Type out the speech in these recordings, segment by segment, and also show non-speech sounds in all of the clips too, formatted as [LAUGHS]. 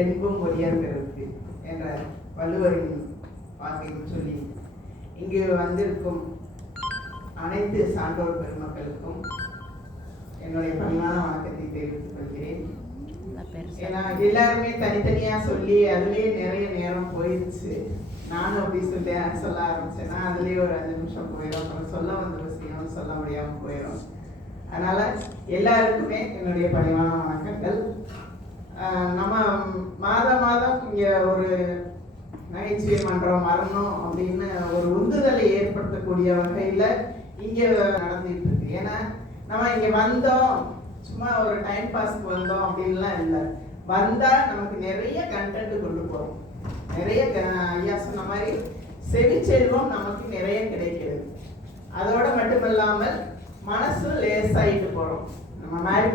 என்பும் ஒளியர்களுக்கு என்ற வள்ளுவரின் வாக்கை சொல்லி இங்கு வந்திருக்கும் அனைத்து சான்றோர் பெருமக்களுக்கும் என்னுடைய பணிவான வணக்கத்தை தெரிவித்துக் கொள்கிறேன். ஏன்னா எல்லாருமே தனித்தனியா சொல்லி அதுலயே நிறைய நேரம் போயிடுச்சு. நானும் அப்படி சொல்லி சொல்ல ஆரம்பிச்சேன்னா அதுலயே ஒரு அஞ்சு நிமிஷம் போயிடும். அப்புறம் சொல்ல வந்த விஷயம் சொல்ல முடியாம போயிடும். அதனால எல்லாருக்குமே என்னுடைய பணிவான வணக்கங்கள். நம்ம மாதம் மாதம் இங்கே ஒரு நகைச்சுவை மன்றம் வரணும் அப்படின்னு ஒரு உந்துதலை ஏற்படுத்தக்கூடிய வகையில் இங்கே நடந்துட்டு இருக்கு ஏன்னா நம்ம இங்கே வந்தோம் சும்மா ஒரு டைம் பாஸ்க்கு வந்தோம் அப்படின்லாம் இல்லை. வந்தால் நமக்கு நிறைய கண்டென்ட் கொண்டு போகிறோம் நிறைய க- ஐயா சொன்ன மாதிரி செவிச்செல்வம் நமக்கு நிறைய கிடைக்கிறது. அதோட மட்டுமில்லாமல் மனசும் லேசாயிட்டு போகிறோம் நம்ம மாரி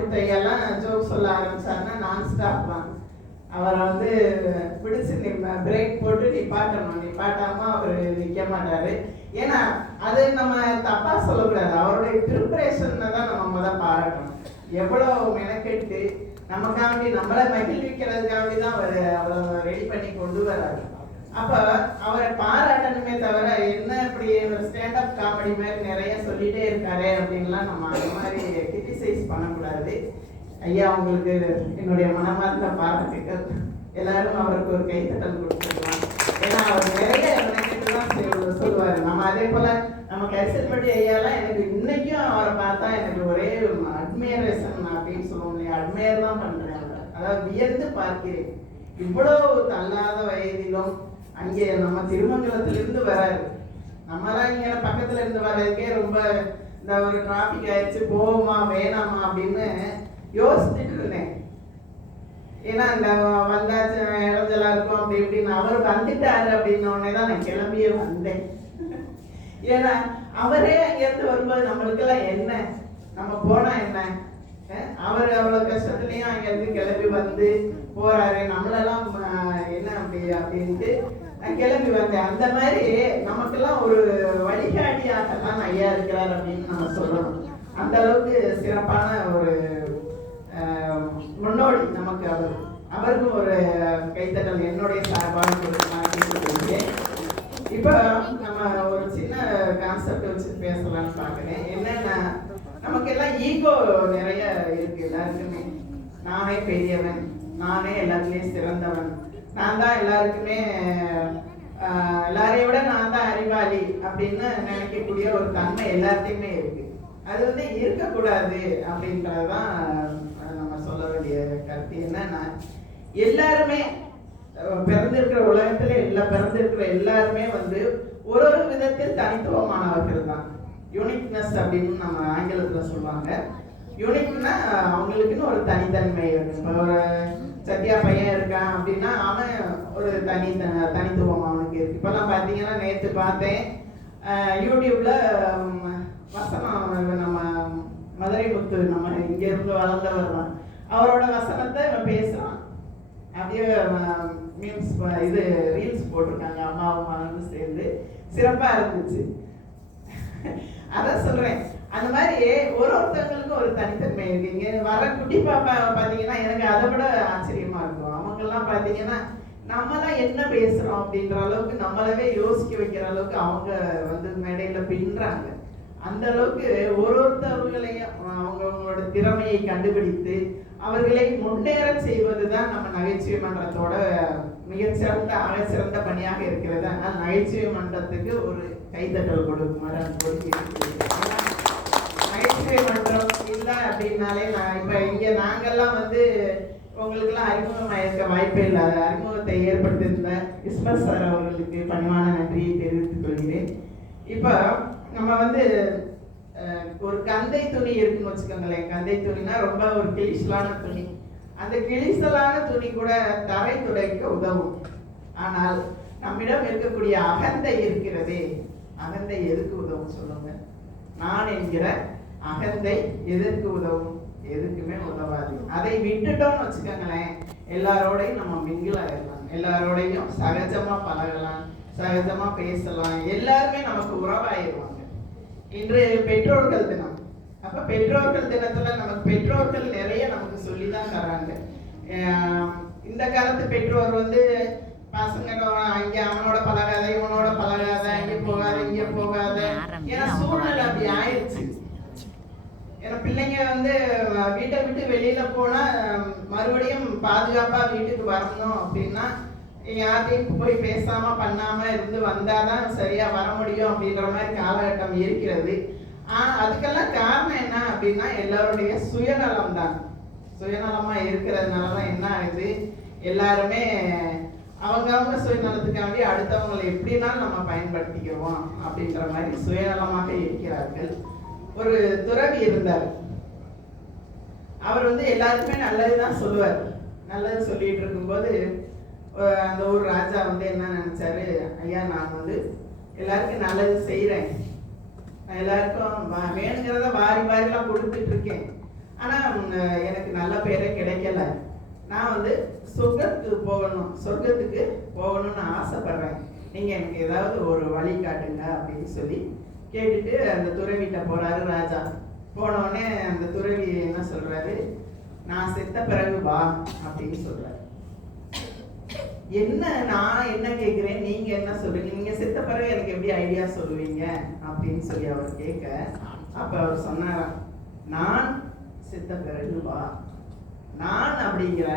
ஜோக் சொல்ல ஆரம்பிச்சாருன்னா நான் ஸ்டாப் தான். அவரை வந்து பிடிச்சு பிரேக் போட்டு நிப்பாட்டணும். நிப்பாட்டாம அவர் நிற்க மாட்டாரு. ஏன்னா அது நம்ம தப்பா சொல்லக்கூடாது. அவருடைய ப்ரிப்பரேஷன் தான் நம்ம முதல் பாராட்டணும். எவ்வளோ மெனக்கெட்டு நமக்காண்டி நம்மளை மகிழ்விக்கிறதுக்காண்டி தான் அவர் அவ்வளோ ரெடி பண்ணி கொண்டு வராரு. அப்ப அவரை பாராட்டணுமே தவிர என்ன இப்படி ஒரு ஸ்டாண்டப் காமெடி மாதிரி நிறைய சொல்லிட்டே இருக்காரு அப்படின்லாம் நம்ம அந்த மாதிரி கிரிட்டிசைஸ் பண்ணக்கூடாது. ஐயா உங்களுக்கு என்னுடைய மனமார்ந்த பாராட்டுகள் எல்லாரும் அவருக்கு ஒரு கைத்தட்டல் கொடுத்துருக்கலாம் ஏன்னா அவர் நிறைய தான் சொல்லுவார் சொல்லுவாரு. நம்ம அதே போல நம்ம கரிசல்பட்டி ஐயாலாம் எனக்கு இன்னைக்கும் அவரை பார்த்தா எனக்கு ஒரே அட்மைரேஷன் அப்படின்னு சொல்லுவோம் இல்லையா? அட்மையர் தான் பண்றேன் அதாவது வியந்து பார்க்கிறேன். இவ்வளவு தள்ளாத வயதிலும் அங்கே நம்ம திருமங்கலத்திலிருந்து வராரு. நம்மலாம் இங்கே பக்கத்துல இருந்து வர்றதுக்கே ரொம்ப இந்த ஒரு டிராபிக் ஆயிடுச்சு. போவோமா வேணாமா அப்படின்னு யோசிச்சுட்டு இருந்தேன். ஏன்னா இந்த வந்தாச்சு இறஞ்சலா இருக்கும் அப்படி இப்படின்னு. அவர் வந்துட்டாரு அப்படின்ன உடனே தான் நான் கிளம்பியே வந்தேன். ஏன்னா அவரே அங்கேருந்து வரும்போது நம்மளுக்கெல்லாம் என்ன? நம்ம போனா என்ன? அவர் அவ்வளவு கஷ்டத்துலயும் அங்கேருந்து கிளம்பி வந்து போறாரு. நம்மளெல்லாம் என்ன அப்படி அப்படின்ட்டு கிளம்பி வந்தேன். அந்த மாதிரி நமக்கெல்லாம் ஒரு வழிகாட்டியாகலாம் ஐயா இருக்கிறார் அப்படின்னு நம்ம சொல்லணும். அந்த அளவுக்கு சிறப்பான ஒரு முன்னோடி நமக்கு அவர். அவருக்கும் ஒரு கைத்தட்டல் என்னுடைய சார்பாக கொடுக்கலாம் இப்போ நம்ம ஒரு சின்ன கான்செப்ட் வச்சு பேசலாம்னு பார்க்குறேன். என்னன்னா நமக்கு எல்லாம் ஈகோ நிறைய இருக்கு எல்லாருக்குமே. நானே பெரியவன். நானே எல்லாத்துலேயும் சிறந்தவன். நான் தான் எல்லாருக்குமே எல்லாரையும் விட நான் தான் அறிவாளி அப்படின்னு நினைக்கக்கூடிய ஒரு தன்மை எல்லாத்தையுமே இருக்கு. அது வந்து இருக்கக்கூடாது அப்படின்றதான் நம்ம சொல்ல வேண்டிய கருத்து. என்னன்னா எல்லாருமே பிறந்திருக்கிற உலகத்துல எல்லா பிறந்திருக்கிற எல்லாருமே வந்து ஒரு ஒரு விதத்தில் தனித்துவமானவர்கள் தான் யூனிக்னஸ் அப்படின்னு நம்ம ஆங்கிலத்துல சொல்லுவாங்க. யூனிக்னா அவங்களுக்குன்னு ஒரு தனித்தன்மை இருக்கு. இப்போ ஒரு சத்யா பையன் இருக்கான் அப்படின்னா அவன் ஒரு தனி தனித்துவமான இருக்கு. இப்பெல்லாம் பார்த்தீங்கன்னா நேற்று பார்த்தேன். யூடியூப்ல வசனம் நம்ம மதுரை முத்து நம்ம இங்கே இருந்து வளர்ந்தவர் தான். அவரோட வசனத்தை இவன் பேசுகிறான் அப்படியே மீன்ஸ் இது ரீல்ஸ் போட்டிருக்காங்க. அம்மாவும் மகனும் சேர்ந்து. சிறப்பாக இருந்துச்சு. அதான் சொல்கிறேன் அந்த மாதிரி ஒரு ஒருத்தவங்களுக்கும் ஒரு தனித்தன்மை இருக்கு. இங்க வர குட்டி பாப்பா பாத்தீங்கன்னா எனக்கு அதை விட ஆச்சரியமா இருக்கும். அவங்க எல்லாம் நம்மளாம் என்ன பேசுறோம் அப்படின்ற அளவுக்கு நம்மளவே யோசிக்க வைக்கிற அளவுக்கு அவங்க வந்து மேடையில பின்றாங்க. அந்த அளவுக்கு ஒரு ஒருத்தவர்களையும் அவங்கவுங்களோட திறமையை கண்டுபிடித்து அவர்களை முன்னேற செய்வதுதான் நம்ம நகைச்சுவை மன்றத்தோட மிகச்சிறந்த ஆகச்சிறந்த பணியாக இருக்கிறது. ஆனால் நகைச்சுவை மன்றத்துக்கு ஒரு கைதட்டல் கொடுக்குமாறு அன்போடு நகைச்சுவை மன்றம் இல்லை அப்படின்னாலே நான் இப்ப இங்க நாங்கெல்லாம் வந்து உங்களுக்கெல்லாம் அறிமுகம் இருக்க வாய்ப்பே இல்லாத அறிமுகத்தை ஏற்படுத்தியிருந்த இஸ்மத் சார் அவர்களுக்கு பணிவான நன்றியை தெரிவித்துக் கொள்கிறேன். இப்போ நம்ம வந்து ஒரு கந்தை துணி இருக்குன்னு வச்சுக்கோங்களேன். கந்தை துணினா ரொம்ப ஒரு கிளிசலான துணி. அந்த கிளிசலான துணி கூட தரை துடைக்க உதவும். ஆனால் நம்மிடம் இருக்கக்கூடிய அகந்தை இருக்கிறதே அகந்தை எதுக்கு உதவும் சொல்லுங்க? நான் என்கிற அகந்தை எதற்கு உதவும்? எதுக்குமே உதவாது. அதை விட்டுட்டோம்னு வச்சுக்கோங்களேன் எல்லாரோடையும் நம்ம மிங்கிள் ஆயிடலாம் எல்லாரோடையும் சகஜமா பழகலாம் சகஜமா பேசலாம். எல்லாருமே நமக்கு உறவாயிருவாங்க. இன்று பெற்றோர்கள் தினம். அப்ப பெற்றோர்கள் தினத்துல நமக்கு பெற்றோர்கள் நிறைய நமக்கு சொல்லி தான் தராங்க இந்த காலத்து பெற்றோர் வந்து பசங்க அங்க அவனோட பழகாத இவனோட பழகாத இங்க போகாத இங்க போகாத. ஏன்னா சூழ்நிலை அப்படி ஆயிடுச்சு ஏன்னா பிள்ளைங்க வந்து வீட்டை விட்டு வெளியில போனா மறுபடியும் பாதுகாப்பா வீட்டுக்கு வரணும் அப்படின்னா யார்ட்டையும் போய் பேசாம பண்ணாம இருந்து வந்தாதான் சரியா வர முடியும் அப்படின்ற மாதிரி காலகட்டம் இருக்கிறது. ஆனா அதுக்கெல்லாம் காரணம் என்ன அப்படின்னா எல்லாருடைய சுயநலம் தான் சுயநலமா இருக்கிறதுனால தான் என்ன ஆகுது? எல்லாருமே அவங்க அவங்க சுயநலத்துக்காண்டி அடுத்தவங்களை எப்படின்னா நம்ம பயன்படுத்திக்கிறோம் அப்படின்ற மாதிரி சுயநலமாக இருக்கிறார்கள். ஒரு துறவி இருந்தார். அவர் வந்து எல்லாருக்குமே நல்லதுதான் சொல்லுவார். நல்லது சொல்லிட்டு இருக்கும்போது அந்த ஊர் ராஜா வந்து என்ன நினைச்சாரு? ஐயா நான் வந்து எல்லாருக்கும் நல்லது செய்கிறேன் நான் எல்லாருக்கும் வேணுங்கிறத வாரி வாரிலாம் கொடுத்துட்டு இருக்கேன் ஆனால் எனக்கு நல்ல பேரே கிடைக்கல. நான் வந்து சொர்க்கத்துக்கு போகணும் சொர்க்கத்துக்கு போகணும்னு ஆசைப்படுறேன். நீங்கள் எனக்கு ஏதாவது ஒரு வழி காட்டுங்க அப்படின்னு சொல்லி கேட்டுட்டு அந்த துறவிட்ட போறாரு ராஜா. போனோடனே அந்த துறவி என்ன சொல்றாரு? நான் செத்த பிறகு வா அப்படின்னு சொல்றாரு. என்ன நான் என்ன கேக்குறேன்? நீங்க என்ன சொல்றீங்க? நீங்க செத்த பிறகு எனக்கு எப்படி ஐடியா சொல்லுவீங்க? அப்படின்னு சொல்லி அவர் கேட்க அப்ப அவர் சொன்னாராம் நான் செத்த பிறகு வா. நான் அப்படிங்கிற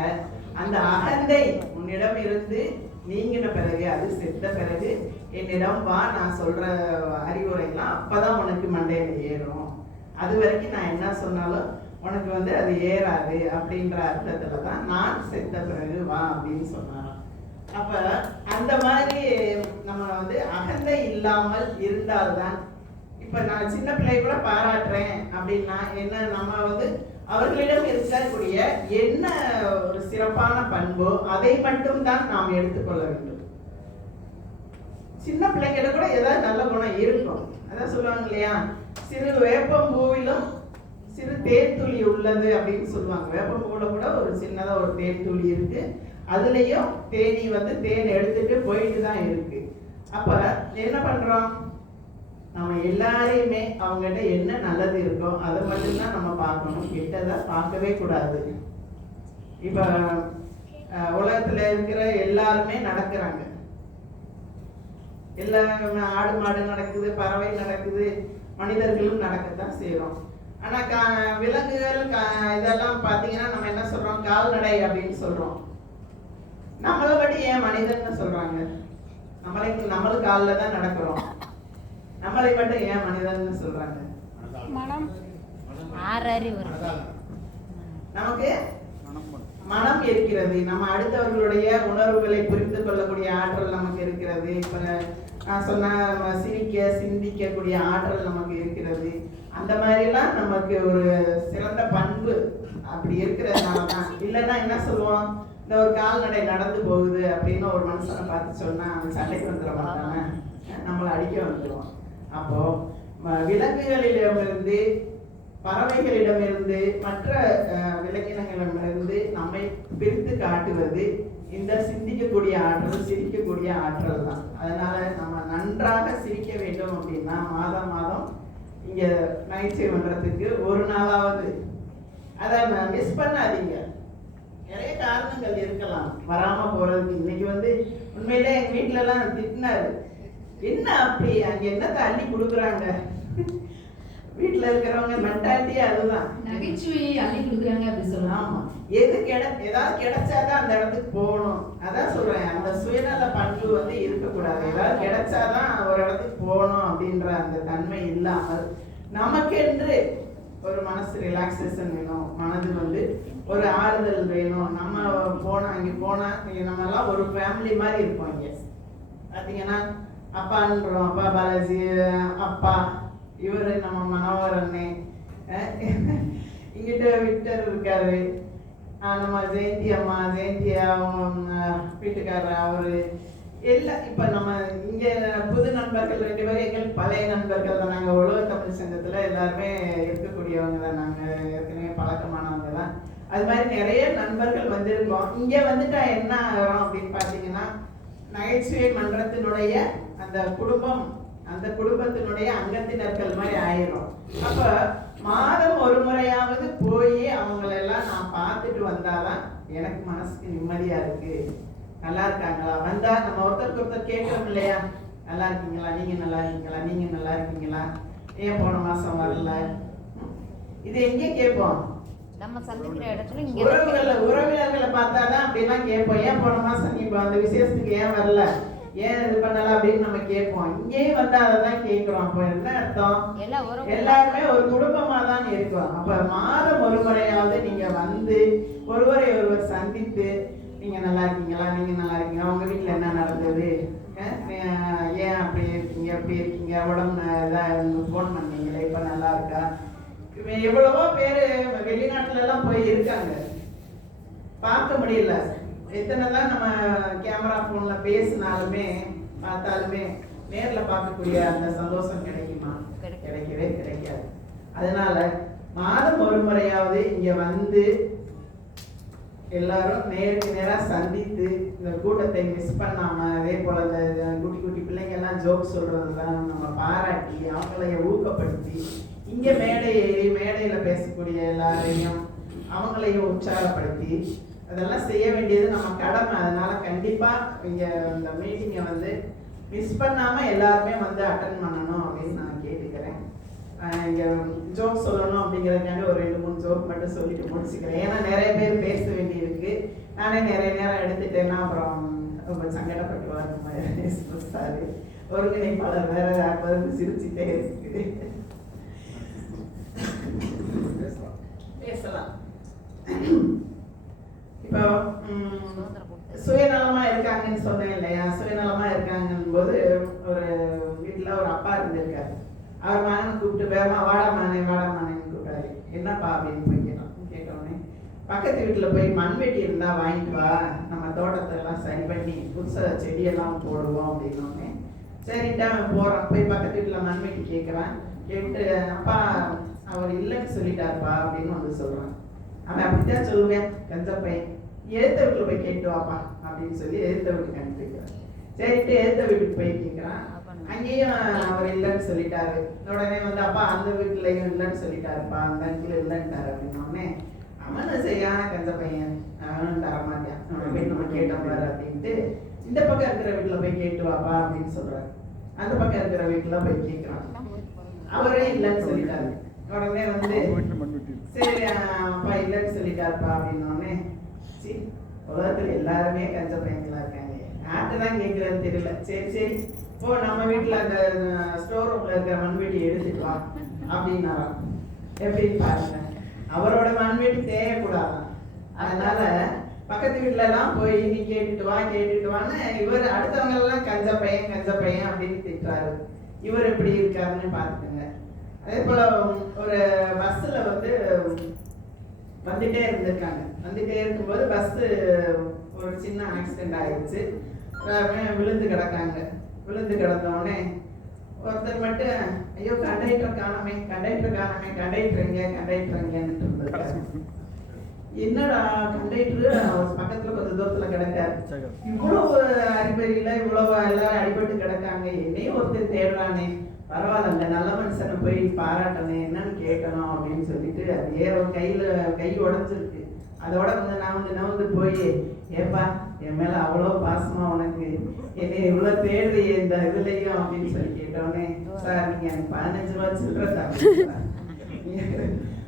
அந்த அகந்தை உன்னிடம் இருந்து நீங்கின பிறகு அது செத்த பிறகு என்னிடம் வா நான் சொல்ற அறிவுரைலாம் அப்பதான் உனக்கு மண்டையில ஏறும். அது வரைக்கும் நான் என்ன சொன்னாலும் உனக்கு வந்து அது ஏறாது அப்படின்ற அர்த்தத்துல தான் நான் செத்த பிறகு வா அப்படின்னு சொன்னாராம். அப்ப அந்த மாதிரி நம்ம வந்து அகந்தை இல்லாமல் இருந்தால்தான் இப்ப நான் சின்ன பிள்ளை கூட பாராட்டுறேன் அப்படின்னா என்ன நம்ம வந்து அவர்களிடம் இருக்கக்கூடிய என்ன ஒரு சிறப்பான பண்போ அதை மட்டும் தான் நாம் எடுத்துக்கொள்ள வேண்டும். சின்ன பிள்ளைங்கிட்ட கூட ஏதாவது நல்ல குணம் இருக்கும். அதான் சொல்லுவாங்க இல்லையா? சிறு வேப்பம்பூவிலும் சிறு தேன்துளி உள்ளது அப்படின்னு சொல்லுவாங்க. வேப்பம்பூவில் கூட ஒரு சின்னதாக ஒரு தேன்துளி இருக்கு. அதுலேயும் தேனி வந்து தேன் எடுத்துட்டு போயிட்டு தான் இருக்கு. அப்ப என்ன பண்றோம்? நம்ம எல்லாரையுமே அவங்ககிட்ட என்ன நல்லது இருக்கோ அதை மட்டும்தான் நம்ம பார்க்கணும். கெட்டதை பார்க்கவே கூடாது. இப்போ உலகத்தில் உலகத்துல இருக்கிற எல்லாருமே நடக்கிறாங்க. எல்லா ஆடு மாடு நடக்குது பறவை நடக்குது மனிதர்களும் நடக்கத்தான் செய்கிறோம் ஆனா கா விலங்குகள் கா- இதெல்லாம் பார்த்தீங்கன்னா நம்ம என்ன சொல்றோம்? கால்நடை அப்படின்னு சொல்றோம். நம்மளை பற்றி ஏன் மனிதன்னு சொல்றாங்க? நம்மளே நம்மளும் காலில் தான் நடக்கிறோம். நம்மளை மட்டும் ஏன் மனிதன்னு சொல்றாங்க? மனம். ஆறறிவு. நமக்கு மனம் இருக்கிறது. நம்ம அடுத்தவர்களுடைய உணர்வுகளை புரிந்து கொள்ளக்கூடிய ஆற்றல் நமக்கு இருக்கிறது. இப்ப நான் சொன்ன நம்ம சிரிக்க சிந்திக்கக்கூடிய ஆற்றல் நமக்கு இருக்கிறது. அந்த மாதிரிலாம் நமக்கு ஒரு சிறந்த பண்பு அப்படி இருக்கிறதுனால தான். இல்லைன்னா என்ன சொல்லுவோம்? இந்த ஒரு கால்நடை நடந்து போகுது அப்படின்னு ஒரு மனுஷனை பார்த்து சொன்னா அவன் சண்டைக்கு வந்துட மாட்டானே. நம்மளை அடிக்க வந்துடுவான் அப்போ விலங்குகளிடமிருந்து பறவைகளிடமிருந்து மற்ற விலங்கினங்களிடமிருந்து நம்மை பிரித்து காட்டுவது இந்த சிந்திக்கக்கூடிய ஆற்றல் சிரிக்கக்கூடிய ஆற்றல் தான். அதனால நம்ம நன்றாக சிரிக்க வேண்டும் அப்படின்னா மாதம் மாதம் இங்க நகைச்சுவை பண்றதுக்கு ஒரு நாளாவது. அதை மிஸ் பண்ணாதீங்க. நிறைய காரணங்கள் இருக்கலாம். வராம போறதுக்கு. இன்னைக்கு வந்து உண்மையிலே எங்க வீட்டுல எல்லாம் திட்டினாரு. என்ன அப்படி? அங்க என்னத்தை அள்ளி கொடுக்குறாங்க? வீட்ல இருக்கிறவங்க மென்டாலிட்டியே அதுதான். நகைச்சுவையை அள்ளி கொடுக்குறாங்க அப்படி சொல்லலாம் ஆமா. எது கிடை ஏதாவது கிடைச்சாதான் அந்த இடத்துக்கு போகணும். அதான் சொல்றேன் அந்த சுயநல பண்பு வந்து இருக்கக்கூடாது. ஏதாவது கிடைச்சாதான் ஒரு இடத்துக்கு போகணும் அப்படின்ற அந்த தன்மை இல்லாமல் நமக்கென்று ஒரு மனசு ரிலாக்ஸேஷன் வேணும். மனது வந்து ஒரு ஆறுதல் வேணும். நம்ம போனா அங்க போனா இங்க நம்ம எல்லாம் ஒரு ஃபேமிலி மாதிரி இருப்போம் இங்க. பாத்தீங்கன்னா அப்பான்றோம் அப்பா பாலாஜி அப்பா இவர் நம்ம மனோகர் அண்ணே. இங்கிட்ட விக்டர் இருக்காரு. நம்ம ஜெயந்தி அம்மா ஜெயந்தி அவங்க வீட்டுக்காரர் அவரு. எல்லாம் இப்போ நம்ம இங்கே புது நண்பர்கள் ரெண்டு பேரும் எங்களுக்கு பழைய நண்பர்கள் தான். நாங்கள் உலக தமிழ் சங்கத்தில் எல்லாருமே இருக்கக்கூடியவங்க தான். நாங்கள் ஏற்கனவே பழக்கமானவங்க தான். அது மாதிரி நிறைய நண்பர்கள் வந்திருக்கோம். இங்கே வந்துட்டா என்ன ஆகிறோம் அப்படின்னு பார்த்தீங்கன்னா நகைச்சுவை மன்றத்தினுடைய அந்த குடும்பம் அந்த குடும்பத்தினுடைய அங்கத்தினர்கள் மாதிரி ஆயிரும். அப்ப மாதம் ஒரு முறையாவது போய் அவங்களெல்லாம் நான் பார்த்துட்டு வந்தாதான் எனக்கு மனசுக்கு நிம்மதியா இருக்கு. நல்லா இருக்காங்களா? வந்தா நம்ம ஒருத்தருக்கு ஒருத்தர் கேட்கிறோம் இல்லையா? நல்லா இருக்கீங்களா? நீங்க நல்லா இருக்கீங்களா? நீங்க நல்லா இருக்கீங்களா? ஏன் போன மாசம் வரல? இது எங்கே கேட்போம்? நம்ம சந்திக்கிற இடத்துல இங்க உறவுகளை உறவினர்களை பார்த்தாதான் அப்படிலாம் கேட்போம். ஏன் போன மாசம் இப்ப அந்த விசேஷத்துக்கு ஏன் வரல? ஏன் இது பண்ணல அப்படின்னு நம்ம கேட்போம். இங்கேயும் வந்து அதை தான் கேட்கிறோம். அப்ப என்ன அர்த்தம்? எல்லாருமே ஒரு குடும்பமா தான் இருக்கோம். அப்ப மாதம் ஒரு முறையாவது நீங்க வந்து ஒருவரை ஒருவர் சந்தித்து நீங்க நல்லா இருக்கீங்களா? நீங்க நல்லா இருக்கீங்களா? உங்க வீட்டுல என்ன நடந்தது? ஏன் அப்படி இருக்கீங்க? எப்படி இருக்கீங்க? உடம்பு இதாக ஃபோன் பண்ணீங்களே? இப்ப நல்லா இருக்கா? இப்ப எவ்வளவோ பேரு வெளிநாட்டுல எல்லாம் போய் இருக்காங்க. பார்க்க முடியல. எத்தனை தான் நம்ம கேமரா போன்ல பேசினாலுமே பார்த்தாலுமே நேர்ல பார்க்கக்கூடிய அந்த சந்தோஷம் கிடைக்குமா. கிடைக்கவே கிடைக்காது. அதனால மாதம் ஒரு முறையாவது இங்க வந்து எல்லாரும் நேருக்கு நேரா சந்தித்து இந்த கூட்டத்தை மிஸ் பண்ணாம அதே போல இந்த குட்டி குட்டி பிள்ளைங்க எல்லாம் ஜோக் சொல்றதெல்லாம் நம்ம பாராட்டி அவங்களைய ஊக்கப்படுத்தி இங்க மேடை ஏறி மேடையில பேசக்கூடிய எல்லாரையும் அவங்களையும் உற்சாகப்படுத்தி அதெல்லாம் செய்ய வேண்டியது நம்ம கடமை. அதனால கண்டிப்பா இங்க இந்த மீட்டிங்கை வந்து மிஸ் பண்ணாம எல்லாருமே வந்து அட்டன் பண்ணணும் அப்படின்னு நான் கேட்டுக்கிறேன். இங்கே இங்க ஜோக் சொல்லணும் அப்படிங்கிறதுக்காண்டி ஒரு ரெண்டு மூணு ஜோக் மட்டும் சொல்லிட்டு முடிச்சுக்கிறேன். ஏன்னா நிறைய பேர் பேச வேண்டியிருக்கு. நானே நிறைய நேரம் எடுத்துட்டேன்னா அப்புறம் ரொம்ப சங்கடப்பட்டுவார் மாதிரி [LAUGHS] ஒருங்கிணைப்பாளர் வேற அப்போது சிரிச்சுட்டே இருக்கு பேசலாம் இப்போ சுயநலமா இருக்காங்கன்னு சொன்னேன் இல்லையா? சுயநலமா இருக்காங்கன்னு போது ஒரு வீட்டுல ஒரு அப்பா இருந்திருக்காரு. அவர் மகனை கூப்பிட்டு வேமா வாடா மானே வாடா மானேன்னு கூப்பிட்டாரு. என்னப்பா அப்படின்னு போய் கேட்டோம். கேட்டோடனே பக்கத்து வீட்டுல போய் மண்வெட்டி இருந்தா வாங்கிட்டு வா. நம்ம தோட்டத்தை எல்லாம் சரி பண்ணி புதுசாக செடியெல்லாம் போடுவோம் அப்படின்னோடனே சரிட்டா அவன் போறான் போய் பக்கத்து வீட்டுல மண்வெட்டி கேட்குறான் கேட்டு அப்பா அவர் இல்லைன்னு சொல்லிட்டாருப்பா அப்படின்னு வந்து சொல்றான் அவன் அப்படித்தான் சொல்லுவேன். கந்த பையன்? எழுத்த வீட்டுல போய் கேட்டு வாப்பா அப்படின்னு சொல்லி எழுத்த வீட்டுக்கு அனுப்பிக்கிறான் சரிட்டு எழுத்த வீட்டுக்கு போய் கேட்குறான் அங்கேயும் அவர் இல்லைன்னு சொல்லிட்டாரு. உடனே வந்து அப்பா அந்த வீட்டுலயும் இல்லைன்னு சொல்லிட்டாருப்பா. அந்த இடத்துல இல்லைன்ட்டாரு அப்படின்னோடனே அவனும் சரியான கந்த பையன். அவனும் தரமாட்டான். அவனை போய் நம்ம கேட்டோம் அப்படின்ட்டு இந்த பக்கம் இருக்கிற வீட்டுல போய் கேட்டு வாப்பா அப்படின்னு சொல்றாரு. அந்த பக்கம் இருக்கிற வீட்டுல போய் கேட்குறான் அவரே இல்லைன்னு சொல்லிட்டாரு. உடனே வந்து சரி அப்பா இல்லைன்னு சொல்லிட்டாருப்பா அப்படின்னோடனே சரி உலகத்துல எல்லாருமே கஞ்ச பையங்களா இருக்காங்க. யார்கிட்ட தான் கேட்கறதுன்னு தெரியல. சரி சரி போ நம்ம வீட்டுல அந்த ஸ்டோர் ரூம்ல இருக்கிற மண்வெட்டி எடுத்துட்டு வா அப்படின்னாராம் எப்படின்னு பாருங்க. அவரோட மண்வெட்டி தேயக்கூடாதான் அதனால பக்கத்து வீட்டுல எல்லாம் போய் நீ கேட்டுட்டு வா கேட்டுட்டு வான்னு இவர் அடுத்தவங்க எல்லாம் கஞ்ச பையன் கஞ்ச பையன் அப்படின்னு திட்டுறாரு. இவர் எப்படி இருக்காருன்னு பாத்துக்கோங்க அதே போல ஒரு பஸ்ஸில் வந்து வந்துட்டே இருந்திருக்காங்க. வந்துட்டே இருக்கும்போது பஸ்ஸு ஒரு சின்ன ஆக்சிடென்ட் ஆயிடுச்சு. விழுந்து கிடக்காங்க. விழுந்து கிடந்தோடனே ஒருத்தர் மட்டும் ஐயோ கண்டக்டர் காணாமே கண்டக்டர் காணாமே கண்டக்டருங்க கண்டக்டருங்கன்னு இருந்திருக்காரு. என்னடா கண்டக்டர் பக்கத்துல கொஞ்சம் தூரத்துல கிடக்காரு. இவ்வளவு அறிபறியில இவ்வளவு எல்லாரும் அடிபட்டு கிடக்காங்க. என்னையும் ஒருத்தர் தேடுறானே. பரவாயில்ல நல்ல மனுஷனை போய் பாராட்டணும் என்னன்னு கேட்கணும் அப்படின்னு சொல்லிட்டு அது ஏ கையில் கை உடைஞ்சிருக்கு. அதோட வந்து நான் வந்து நான் வந்து போய் ஏப்பா என் மேலே அவ்வளோ பாசமாக உனக்கு? என்னை இவ்வளோ தேடுறியே இந்த இதுலையும் அப்படின்னு சொல்லி கேட்டோடனே சார் நீங்கள் எனக்கு பதினஞ்சு ரூபா சில்லற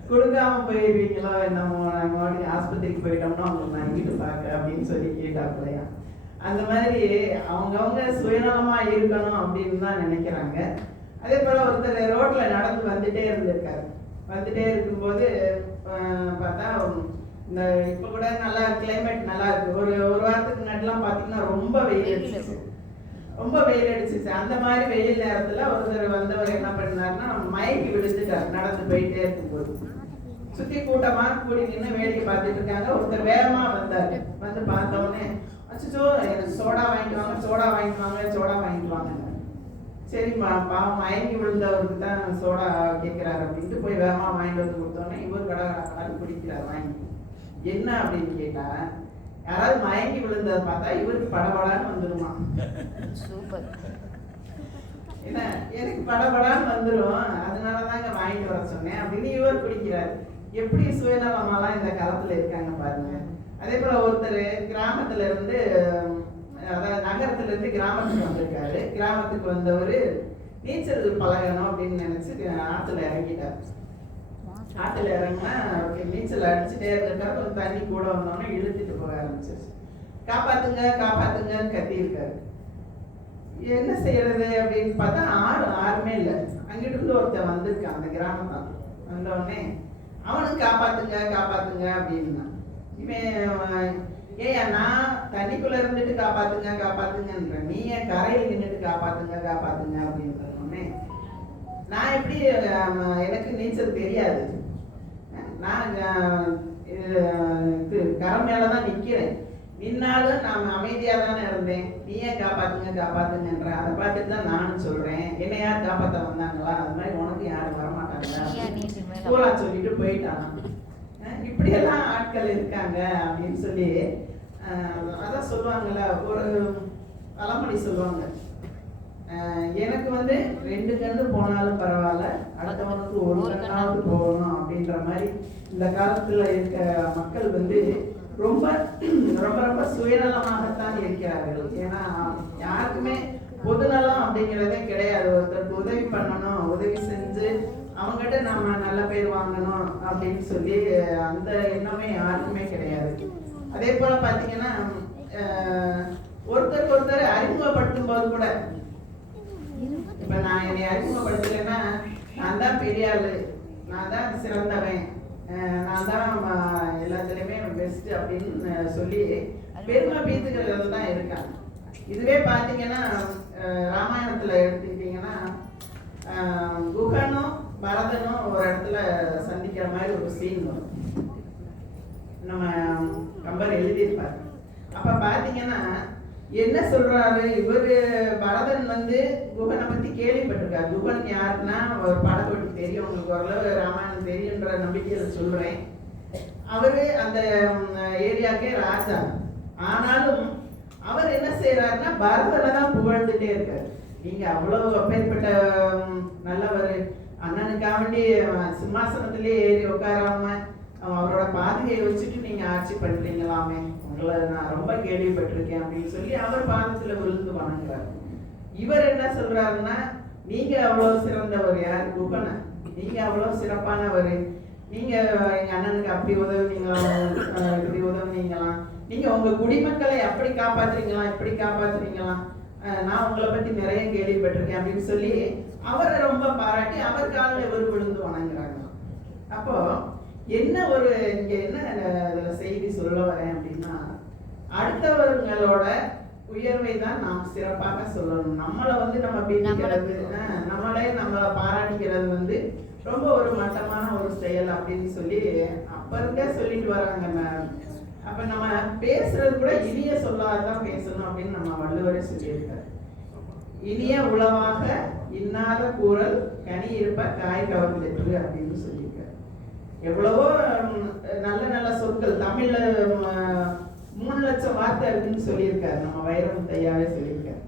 கொடுக்காம போயிருவீங்களோ என்னமோ நாங்கள் மறுபடியும் ஆஸ்பத்திரிக்கு போயிட்டோம்னா உங்களுக்கு நான் வீட்டு பார்க்க அப்படின்னு சொல்லி கேட்டாப்பிள்ளையா அந்த மாதிரி அவங்கவுங்க சுயநலமாக இருக்கணும் அப்படின்னு தான் நினைக்கிறாங்க. அதே போல ஒருத்தர் ரோட்ல நடந்து வந்துட்டே இருந்திருக்காரு. வந்துட்டே இருக்கும்போது பார்த்தா இந்த இப்ப கூட நல்லா கிளைமேட் நல்லா இருக்கு. ஒரு ஒரு வாரத்துக்கு முன்னாடிலாம் பார்த்தீங்கன்னா ரொம்ப வெயில் அடிச்சிச்சு. ரொம்ப வெயில் அடிச்சிச்சு. அந்த மாதிரி வெயில் நேரத்துல ஒருத்தர் வந்தவர் என்ன பண்ணாருன்னா மயக்கி விழுந்துட்டார் நடந்து போயிட்டே இருக்கும்போது. சுத்தி கூட்டமா கூடி நின்று வேடிக்கை பார்த்துட்டு இருக்காங்க. ஒருத்தர் வேகமா வந்தாரு. வந்து பார்த்த உடனே அச்சோ எனக்கு சோடா வாங்கிட்டு வாங்க சோடா வாங்கிட்டு வாங்க சோடா வாங்கிட்டு வாங்க சரிம்மா பாவம் மயங்கி விழுந்தவருக்கு தான் சோடா கேட்கிறாரு அப்படின்ட்டு போய் வேகமா வாங்கிட்டு வந்து கொடுத்தோன்னே இவர் கடை கடை குடிக்கிறார் வாங்கி. என்ன அப்படின்னு கேட்டா யாராவது மயங்கி விழுந்ததை பார்த்தா இவருக்கு படபடான்னு வந்துருமா சூப்பர். என்ன எனக்கு படபடான்னு வந்துரும் அதனால தாங்க வாங்கிட்டு வர சொன்னேன் அப்படின்னு இவர் குடிக்கிறார். எப்படி சுயநலமாலாம் இந்த காலத்துல இருக்காங்க பாருங்க. அதே போல ஒருத்தர் கிராமத்துல இருந்து அதாவது நகரத்துல இருந்து கிராமத்துக்கு வந்திருக்காரு. கிராமத்துக்கு வந்தவர் நீச்சல் பழகணும் அப்படின்னு நினைச்சு ஆத்துல இறங்கிட்டார். ஆத்துல இறங்கினா நீச்சல் அடிச்சுட்டே இருந்திருக்காரு. கொஞ்சம் தண்ணி கூட வந்தோடனே இழுத்துட்டு போக ஆரம்பிச்சிருச்சு காப்பாத்துங்க காப்பாத்துங்கன்னு கத்தியிருக்காரு. என்ன செய்யறது அப்படின்னு பார்த்தா ஆறு ஆறுமே இல்லை. அங்கிட்டு இருந்து ஒருத்தன் வந்திருக்கான் அந்த கிராமத்தான் வந்தோடனே அவனும் காப்பாத்துங்க காப்பாத்துங்க அப்படின்னா. இவன் ஏயா நான் தண்ணிக்குள்ள இருந்துட்டு காப்பாத்துங்க காப்பாத்துங்கன்ற. நீ ஏன் கரையில் நின்றுட்டு காப்பாத்துங்க காப்பாத்துங்க அப்படின்றோடனே நான் எப்படி எனக்கு நீச்சல் தெரியாது. நான் கரை மேல தான் நிக்கிறேன். நின்னாலும் நான் அமைதியா தானே இருந்தேன். நீ ஏன் காப்பாத்துங்க காப்பாத்துங்கன்ற அதை பார்த்துட்டு தான் நானும் சொல்றேன். என்ன யார் காப்பாத்த வந்தாங்களா? அது மாதிரி உனக்கு யாரும் வரமாட்டாங்களா? ஸ்கூலா சொல்லிட்டு போயிட்டான். இப்படியெல்லாம் ஆட்கள் இருக்காங்க அப்படின்னு சொல்லி அதான் சொல்லுவாங்கல்ல ஒரு பழமொழி சொல்லுவாங்க. எனக்கு வந்து ரெண்டு கண்ணு போனாலும் பரவாயில்ல அடுத்தவனுக்கு ஒரு கண்ணாவது போகணும் அப்படின்ற மாதிரி இந்த காலத்துல இருக்க மக்கள் வந்து ரொம்ப ரொம்ப ரொம்ப சுயநலமாகத்தான் இருக்கிறார்கள். ஏன்னா யாருக்குமே பொதுநலம் அப்படிங்கிறதே கிடையாது. ஒருத்தருக்கு உதவி பண்ணணும் உதவி செஞ்சு அவங்ககிட்ட நம்ம நல்ல பேர் வாங்கணும் அப்படின்னு சொல்லி அந்த எண்ணமே யாருக்குமே கிடையாது. அதே போல பாத்தீங்கன்னா ஒருத்தருக்கு ஒருத்தர் அறிமுகப்படுத்தும் போது கூட இப்ப நான் என்னை அறிமுகப்படுத்தலைன்னா நான் தான் பெரிய ஆளு நான் தான் சிறந்தவன் நான் தான் எல்லாத்துலேயுமே எல்லாத்துலயுமே பெஸ்ட் அப்படின்னு சொல்லி பெருமை பீத்துக்கள் தான் இருக்காங்க. இதுவே பார்த்தீங்கன்னா ராமாயணத்தில் ராமாயணத்துல எடுத்துக்கிட்டீங்கன்னா குகனும் பரதனும் ஒரு இடத்துல சந்திக்கிற மாதிரி ஒரு சீன் வரும். நம்ம கம்பர் எழுதியிருப்பார். அப்ப பாத்தீங்கன்னா என்ன சொல்றாரு? இவரு பரதன் வந்து குகனை பத்தி கேள்விப்பட்டிருக்காரு. குகன் யாருன்னா ஒரு படத்தோட்டி தெரியும். உங்களுக்கு ஓரளவு ராமாயணம் தெரியுன்ற நம்பிக்கையில சொல்றேன். அவரு அந்த ஏரியாக்கே ராஜா. ஆனாலும் அவர் என்ன செய்யறாருன்னா பரதனை தான் புகழ்ந்துட்டே இருக்காரு. நீங்க அவ்வளவு அப்பேற்பட்ட நல்லவர். அண்ணனுக்காக வேண்டி சிம்மாசனத்திலே ஏறி உட்காராம அவ- அவரோட பாதுகையை வச்சுட்டு நீங்க ஆட்சி பண்றீங்களாமே. உங்களை நான் ரொம்ப கேள்விப்பட்டிருக்கேன் அப்படின்னு சொல்லி அவர் பாதத்துல விழுந்து வணங்குறாரு. இவர் என்ன சொல்றாருன்னா நீங்க அவ்வளவு சிறந்தவர் யார்? குபன? நீங்க அவ்வளவு சிறப்பானவர். நீங்க எங்க அண்ணனுக்கு அப்படி உதவுனீங்களாம் இப்படி உதவுனீங்களாம் நீங்க உங்க குடிமக்களை அப்படி காப்பாத்துறீங்களாம் இப்படி காப்பாத்துறீங்களாம் நான் உங்களை பத்தி நிறைய கேள்விப்பட்டிருக்கேன் அப்படின்னு சொல்லி அவரை ரொம்ப பாராட்டி அவர் காலில் இவர் விழுந்து வணங்குறாங்க. அப்போ என்ன ஒரு இங்க என்ன செய்தி சொல்ல வரேன் அப்படின்னா அடுத்தவர்களோட உயர்வை தான் நாம் சிறப்பாக சொல்லணும். நம்மளை வந்து நம்ம பேசிக்கிறது அஹ், நம்மளே நம்மளை பாராட்டிக்கிறது வந்து ரொம்ப ஒரு மட்டமான ஒரு செயல் அப்படின்னு சொல்லி அப்ப இருந்தே சொல்லிட்டு வராங்க அப்ப நம்ம பேசுறது கூட இனிய சொல்லாதான் பேசணும் அப்படின்னு நம்ம வள்ளுவரே சொல்லியிருக்காரு. இனிய உளவாக இன்னாத கூறல் கனி இருப்ப காய் கவர்ந்தெற்று அப்படின்னு சொல்லியிருக்காரு. எவ்வளவோ நல்ல நல்ல சொற்கள் தமிழ்ல மூணு லட்சம் வார்த்தை இருக்குன்னு சொல்லியிருக்காரு. நம்ம வைரமுத்தையாவே சொல்லியிருக்காரு.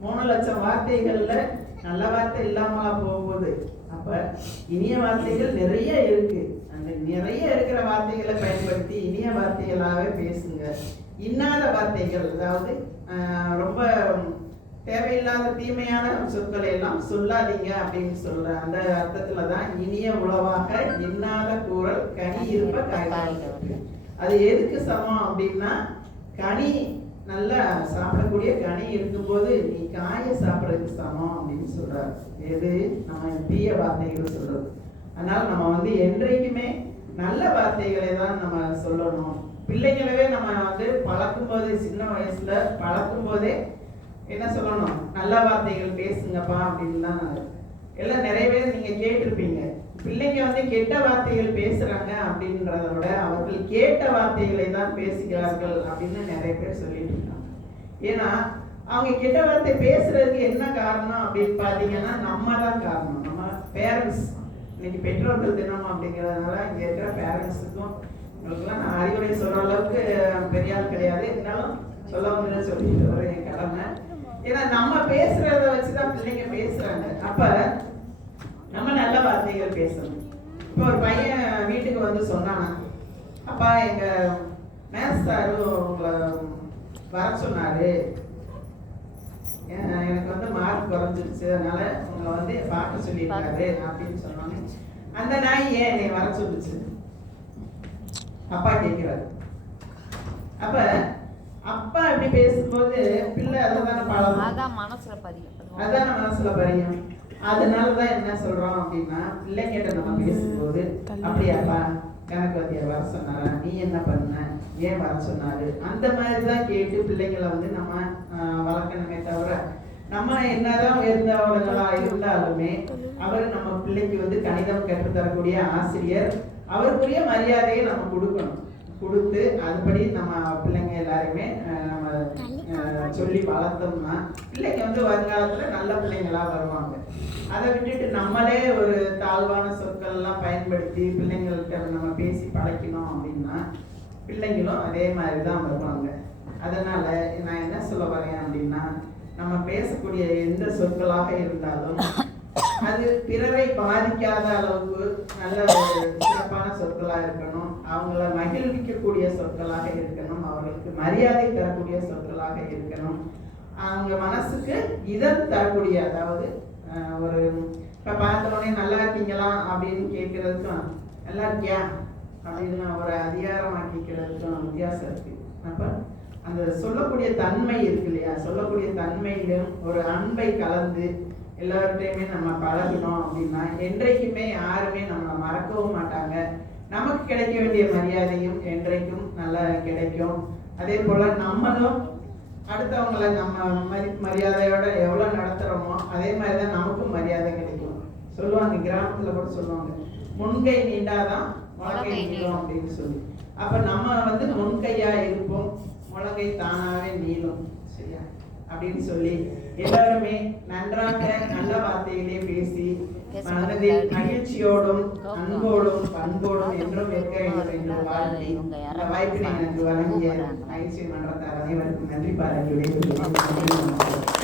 மூணு லட்சம் வார்த்தைகள்ல நல்ல வார்த்தை இல்லாமலா போகுது அப்ப இனிய வார்த்தைகள் நிறைய இருக்கு. நிறைய இருக்கிற வார்த்தைகளை பயன்படுத்தி இனிய வார்த்தைகளாகவே பேசுங்க. இன்னாத வார்த்தைகள் அதாவது ரொம்ப தேவையில்லாத தீமையான சொற்களை எல்லாம் சொல்லாதீங்க அப்படின்னு சொல்ற அந்த அர்த்தத்துல தான் இனிய உளவாக இன்னாத கூறல் கனி இருப்ப காய்கறி. அது எதுக்கு சமம் அப்படின்னா கனி நல்லா சாப்பிடக்கூடிய கனி இருக்கும்போது நீ காய சாப்பிட்றதுக்கு சமம் அப்படின்னு சொல்றாரு. எது? நம்ம தீய வார்த்தைகள் சொல்றது. அதனால நம்ம வந்து என்றைக்குமே நல்ல வார்த்தைகளை தான் நம்ம சொல்லணும். பிள்ளைங்களவே நம்ம வந்து பழக்கும் போதே சின்ன வயசுல பழக்கும் போதே என்ன சொல்லணும்? நல்ல வார்த்தைகள் பேசுங்கப்பா அப்படின்னு தான் எல்லாம் நிறைய பேர் நீங்க கேட்டிருப்பீங்க. பிள்ளைங்க வந்து கெட்ட வார்த்தைகள் பேசுறாங்க அப்படின்றத விட அவர்கள் கேட்ட வார்த்தைகளை தான் பேசுகிறார்கள் அப்படின்னு நிறைய பேர் சொல்லிட்டு இருக்காங்க. ஏன்னா அவங்க கெட்ட வார்த்தை பேசுறதுக்கு என்ன காரணம் அப்படின்னு பாத்தீங்கன்னா நம்ம தான் காரணம். நம்ம பேரண்ட்ஸ் இன்னைக்கு பெற்றோர்கள் தினம் அப்படிங்கிறதுனால இங்கே இருக்கிற பேரண்ட்ஸுக்கும் உங்களுக்குலாம் நான் அறிவுரை சொல்கிற அளவுக்கு பெரிய ஆள் கிடையாது. இருந்தாலும் சொல்ல முடியல சொல்லிட்டு வர என் கடமை. ஏன்னா நம்ம பேசுறத வச்சுதான் பிள்ளைங்க பேசுறாங்க. அப்ப நம்ம நல்ல வார்த்தைகள் பேசணும். இப்போ ஒரு பையன் வீட்டுக்கு வந்து சொன்னானா அப்பா எங்க மேத்ஸ் சாரு உங்களை வர சொன்னாரு. எனக்கு வந்து மார்க் குறைஞ்சிருச்சு. அதனால உங்களை வந்து பார்க்க சொல்லியிருக்காரு அப்படின்னு சொன்னாங்க அந்த நாய் ஏன் என்னை வர சொல்லுச்சு? அப்பா கேட்கிறாரு. அப்ப அப்பா இப்படி பேசும்போது பிள்ளை அதை தானே பழகும்? அதான் மனசுல பதியும். அது அதான் மனசுல பரியும் அதனாலதான் என்ன சொல்றோம் அப்படின்னா பிள்ளைங்கிட்ட நம்ம பேசும்போது அப்படியாப்பா? கணக்கு வாத்தியார் வர சொன்னாரா? நீ என்ன பண்ண? ஏன் வர சொன்னாரு? அந்த மாதிரி தான் கேட்டு பிள்ளைங்களை வந்து நம்ம வளர்க்கணுமே தவிர நம்ம என்னதான் உயர்ந்தவர்களா இருந்தாலுமே அவர் நம்ம பிள்ளைக்கு வந்து கணிதம் கற்றுத்தரக்கூடிய ஆசிரியர். அவருக்குரிய மரியாதையை நம்ம கொடுக்கணும். கொடுத்து அதுபடி நம்ம பிள்ளைங்க எல்லாருமே சொல்லி வளர்த்தோம்னா பிள்ளைங்க வந்து வருங்காலத்துல நல்ல பிள்ளைங்களா வருவாங்க. அதை விட்டுட்டு நம்மளே ஒரு தாழ்வான சொற்கள் எல்லாம் பயன்படுத்தி பிள்ளைங்கள்கிட்ட நம்ம பேசி பழக்கணும் அப்படின்னா பிள்ளைங்களும் அதே மாதிரி தான் வருவாங்க. அதனால நான் என்ன சொல்ல வரேன் அப்படின்னா நம்ம பேசக்கூடிய எந்த சொற்களாக இருந்தாலும் அது பிறரை பாதிக்காத அளவுக்கு நல்ல ஒரு சிறப்பான சொற்களாக இருக்கணும். அவங்கள மகிழ்விக்கக்கூடிய சொற்களாக இருக்கணும். அவர்களுக்கு மரியாதை தரக்கூடிய சொற்களாக இருக்கணும். அவங்க மனசுக்கு இதம் தரக்கூடிய அதாவது ஒரு இப்போ பார்த்தோடனே நல்லா இருக்கீங்களா? அப்படின்னு கேட்கறதுக்கும் நல்லா இருக்கியா? அப்படின்னு ஒரு அதிகாரமாக கேட்கறதுக்கும் வித்தியாசம் இருக்கு. அப்போ அந்த சொல்லக்கூடிய தன்மை இருக்கு இல்லையா? சொல்லக்கூடிய தன்மையிலும் ஒரு அன்பை கலந்து எல்லார்ட்டையுமே நம்ம பழகணும் அப்படின்னா என்றைக்குமே யாருமே நம்மளை மறக்கவும் மாட்டாங்க. நமக்கு கிடைக்க வேண்டிய மரியாதையும் என்றைக்கும் நல்லா கிடைக்கும். அதே போல நம்மளும் அடுத்தவங்களை நம்ம மரி மரியாதையோட எவ்வளவு நடத்துறோமோ அதே மாதிரி தான் நமக்கும் மரியாதை கிடைக்கும். சொல்லுவாங்க கிராமத்துல கூட சொல்லுவாங்க முன்கை நீண்டாதான் முழங்கை நீளும். அப்படின்னு சொல்லி. அப்ப நம்ம வந்து முன்கையா இருப்போம் முழங்கை தானாவே நீளும். சரியா? அப்படின்னு சொல்லி எல்லாருமே நன்றாக நல்ல வார்த்தையிலே பேசி மனதில் மகிழ்ச்சியோடும் அன்போடும் பண்போடும் என்றும் இருக்க வேண்டும் என்று வாழ்த்தி இந்த வாய்ப்பினை எனக்கு வழங்கிய ஐசி மன்றத்தார் அனைவருக்கும் நன்றி பாராட்டி விடைபெறுகிறேன்.